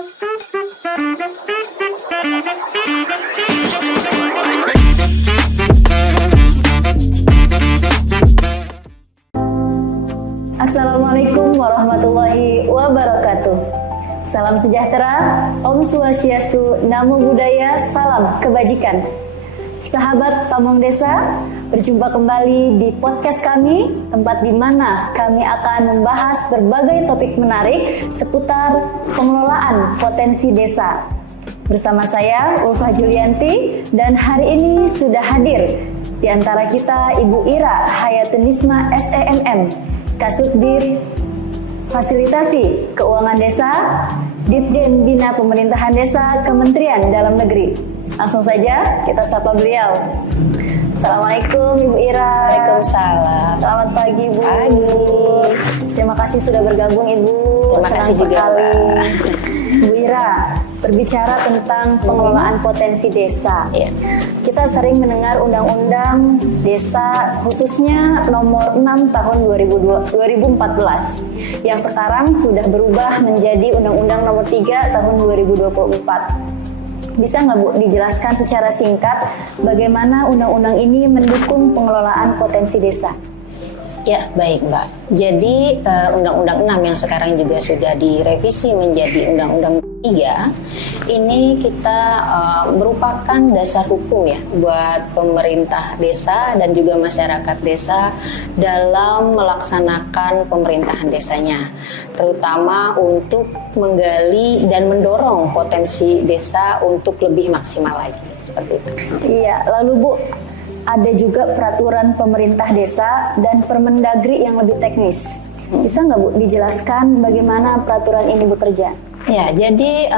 Assalamualaikum warahmatullahi wabarakatuh. Salam sejahtera, Om Swastiastu, Namo Buddhaya, salam kebajikan. Sahabat Pamong Desa, berjumpa kembali di podcast kami, tempat di mana kami akan membahas berbagai topik menarik seputar pengelolaan potensi desa. Bersama saya, Ulfa Julianti, dan hari ini sudah hadir di antara kita Ibu Ira Hayatunisma SEMM, Kasubdit Fasilitasi Keuangan Desa, Ditjen Bina Pemerintahan Desa, Kementerian Dalam Negeri. Langsung saja kita sapa beliau. Assalamualaikum Ibu Ira. Waalaikumsalam. Selamat pagi Bu. Pagi. Terima kasih sudah bergabung Ibu. Terima kasih juga sekali. Bu Ira, berbicara tentang pengelolaan potensi desa. Iya. Kita sering mendengar undang-undang desa, khususnya nomor 6 tahun 2014 yang sekarang sudah berubah menjadi undang-undang nomor 3 tahun 2024. Bisa nggak Bu dijelaskan secara singkat bagaimana undang-undang ini mendukung pengelolaan potensi desa? Ya, baik Mbak. Jadi Undang-Undang 6 yang sekarang juga sudah direvisi menjadi Undang-Undang 3, ini kita merupakan dasar hukum ya buat pemerintah desa dan juga masyarakat desa dalam melaksanakan pemerintahan desanya, terutama untuk menggali dan mendorong potensi desa untuk lebih maksimal lagi, seperti itu. Iya, lalu Bu, ada juga peraturan pemerintah desa dan Permendagri yang lebih teknis. Bisa nggak Bu dijelaskan bagaimana peraturan ini bekerja? Ya, jadi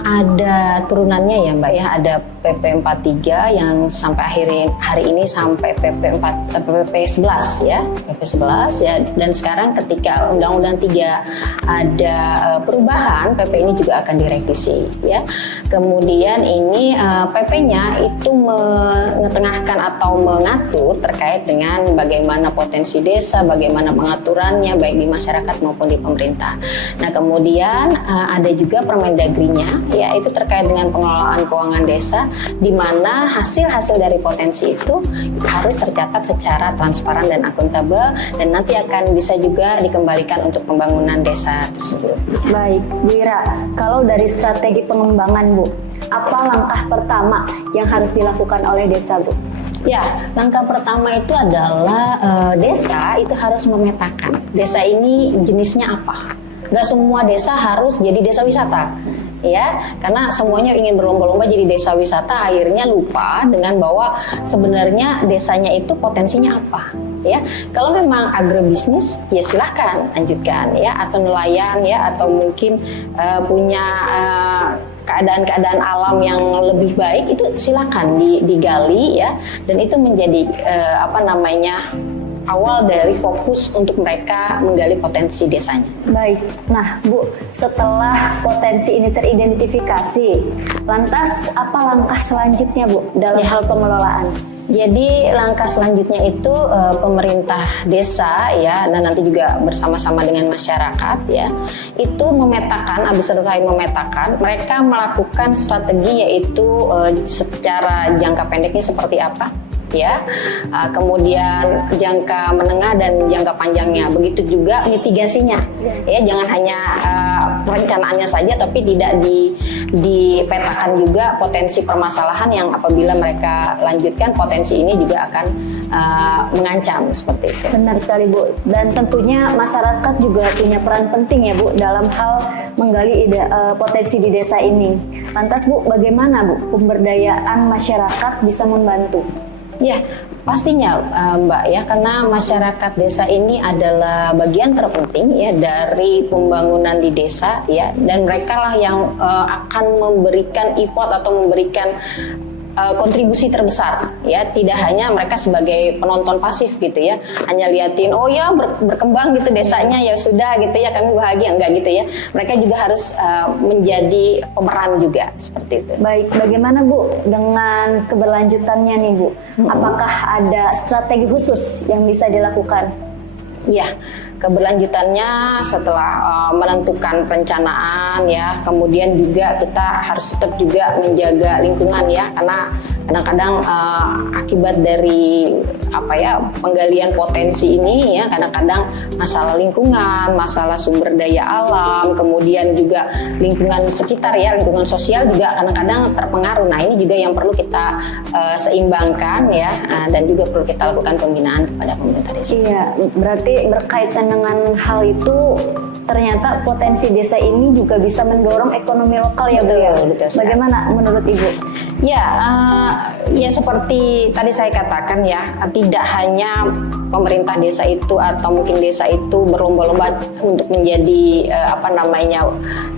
ada turunannya ya Mbak ya, ada PP 43 yang sampai hari ini sampai PP 11 ya, PP 11 ya, dan sekarang ketika Undang-Undang 3 ada perubahan, PP ini juga akan direvisi ya. Kemudian ini PP-nya itu mengetengahkan atau mengatur terkait dengan bagaimana potensi desa, bagaimana pengaturannya baik di masyarakat maupun di pemerintah. Nah, kemudian ada juga Permendagrinya, ya, itu terkait dengan pengelolaan keuangan desa, di mana hasil-hasil dari potensi itu harus tercatat secara transparan dan akuntabel, dan nanti akan bisa juga dikembalikan untuk pembangunan desa tersebut. Baik, Bu Ira, kalau dari strategi pengembangan Bu, apa langkah pertama yang harus dilakukan oleh desa Bu? Ya, langkah pertama itu adalah desa itu harus memetakan desa ini jenisnya apa. Gak semua desa harus jadi desa wisata, ya, karena semuanya ingin berlomba-lomba jadi desa wisata, akhirnya lupa dengan bahwa sebenarnya desanya itu potensinya apa, ya. Kalau memang agrobisnis, ya silahkan lanjutkan, ya, atau nelayan, ya, atau mungkin punya keadaan-keadaan alam yang lebih baik, itu silakan digali, ya, dan itu menjadi awal dari fokus untuk mereka menggali potensi desanya. Baik, nah Bu, setelah potensi ini teridentifikasi, lantas apa langkah selanjutnya Bu dalam hal pengelolaan? Jadi langkah selanjutnya itu pemerintah desa ya, dan nanti juga bersama-sama dengan masyarakat ya, itu memetakan, habis selesai memetakan, mereka melakukan strategi yaitu secara jangka pendeknya seperti apa, ya, kemudian jangka menengah dan jangka panjangnya, begitu juga mitigasinya, ya, jangan hanya perencanaannya saja, tapi tidak dipetakan juga potensi permasalahan yang apabila mereka lanjutkan, potensi ini juga akan mengancam, seperti itu. Benar sekali Bu, dan tentunya masyarakat juga punya peran penting ya Bu dalam hal menggali potensi di desa ini. Lantas Bu, bagaimana Bu pemberdayaan masyarakat bisa membantu? Ya, pastinya Mbak ya, karena masyarakat desa ini adalah bagian terpenting ya dari pembangunan di desa ya, dan mereka lah yang akan memberikan effort atau memberikan kontribusi terbesar ya, tidak hanya mereka sebagai penonton pasif gitu ya, hanya liatin oh ya berkembang gitu desanya ya sudah gitu ya kami bahagia, enggak gitu ya, mereka juga harus menjadi pemeran juga seperti itu. Baik, bagaimana Bu dengan keberlanjutannya nih Bu? Apakah ada strategi khusus yang bisa dilakukan? Ya, keberlanjutannya setelah menentukan perencanaan ya, kemudian juga kita harus tetap juga menjaga lingkungan ya, karena kadang-kadang akibat dari penggalian potensi ini ya, kadang-kadang masalah lingkungan, masalah sumber daya alam, kemudian juga lingkungan sekitar ya, lingkungan sosial juga kadang-kadang terpengaruh. Nah, ini juga yang perlu kita seimbangkan ya, dan juga perlu kita lakukan pembinaan kepada pemerintah desa. Iya, berarti berkaitan dengan hal itu ternyata potensi desa ini juga bisa mendorong ekonomi lokal ya Bu ya. Betul. Bagaimana menurut Ibu? Ya, ya seperti tadi saya katakan ya, tidak hanya pemerintah desa itu atau mungkin desa itu berlomba-lomba untuk menjadi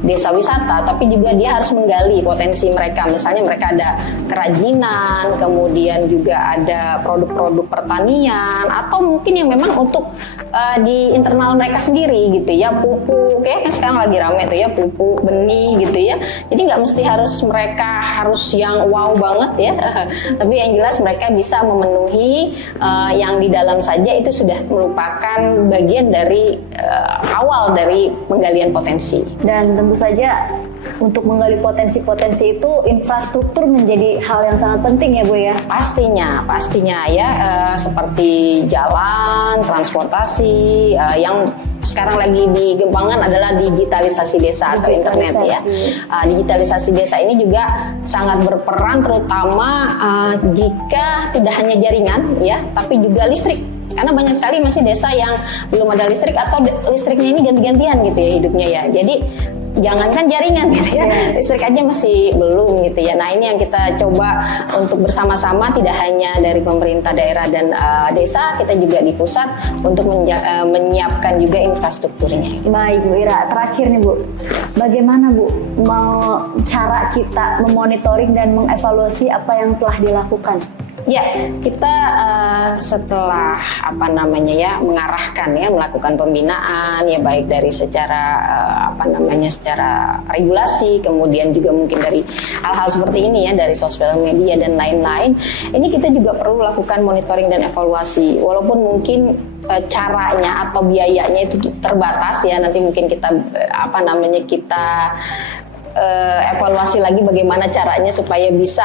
desa wisata, tapi juga dia harus menggali potensi mereka. Misalnya mereka ada kerajinan, kemudian juga ada produk-produk pertanian, atau mungkin yang memang untuk di internal mereka sendiri gitu ya, pupuk ya, kan sekarang lagi rame tuh ya, pupuk benih gitu ya. Jadi nggak mesti mereka harus yang wow banget ya, tapi yang jelas mereka bisa memenuhi yang di dalam saja itu sudah merupakan bagian dari awal dari penggalian potensi. Dan tentu saja untuk menggali potensi-potensi itu infrastruktur menjadi hal yang sangat penting ya Bu ya. Pastinya ya, seperti jalan, transportasi, yang sekarang lagi digembangkan adalah digitalisasi desa atau internet ya. Digitalisasi desa ini juga sangat berperan, terutama jika tidak hanya jaringan ya, tapi juga listrik. Karena banyak sekali masih desa yang belum ada listrik atau listriknya ini ganti-gantian gitu ya hidupnya ya. Jadi jangankan jaringan gitu ya, listrik aja masih belum gitu ya. Nah, ini yang kita coba untuk bersama-sama, tidak hanya dari pemerintah daerah dan desa, kita juga di pusat untuk menyiapkan juga infrastrukturnya. Baik Bu Ira, terakhir nih Bu, bagaimana Bu mau cara kita memonitoring dan mengevaluasi apa yang telah dilakukan? Ya, kita setelah mengarahkan ya, melakukan pembinaan ya, baik dari secara secara regulasi, kemudian juga mungkin dari hal-hal seperti ini ya, dari sosial media dan lain-lain. Ini kita juga perlu lakukan monitoring dan evaluasi, walaupun mungkin caranya atau biayanya itu terbatas ya. Nanti mungkin kita kita evaluasi lagi bagaimana caranya supaya bisa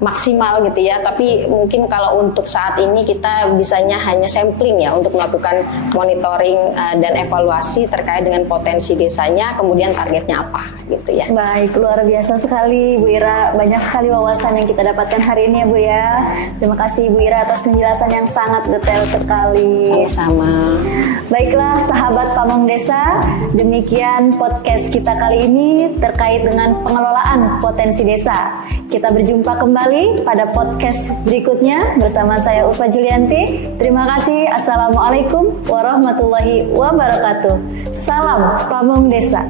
maksimal gitu ya. Tapi mungkin kalau untuk saat ini kita bisanya hanya sampling ya, untuk melakukan monitoring dan evaluasi terkait dengan potensi desanya, kemudian targetnya apa gitu ya. Baik, luar biasa sekali Bu Ira, banyak sekali wawasan yang kita dapatkan hari ini ya Bu ya. Terima kasih Bu Ira atas penjelasan yang sangat detail sekali. Sama-sama. Baiklah sahabat Pamong Desa, demikian podcast kita kali ini terkait dengan pengelolaan potensi desa. Kita berjumpa kembali pada podcast berikutnya bersama saya Ulfa Julianti. Terima kasih. Assalamualaikum warahmatullahi wabarakatuh. Salam Pamong Desa.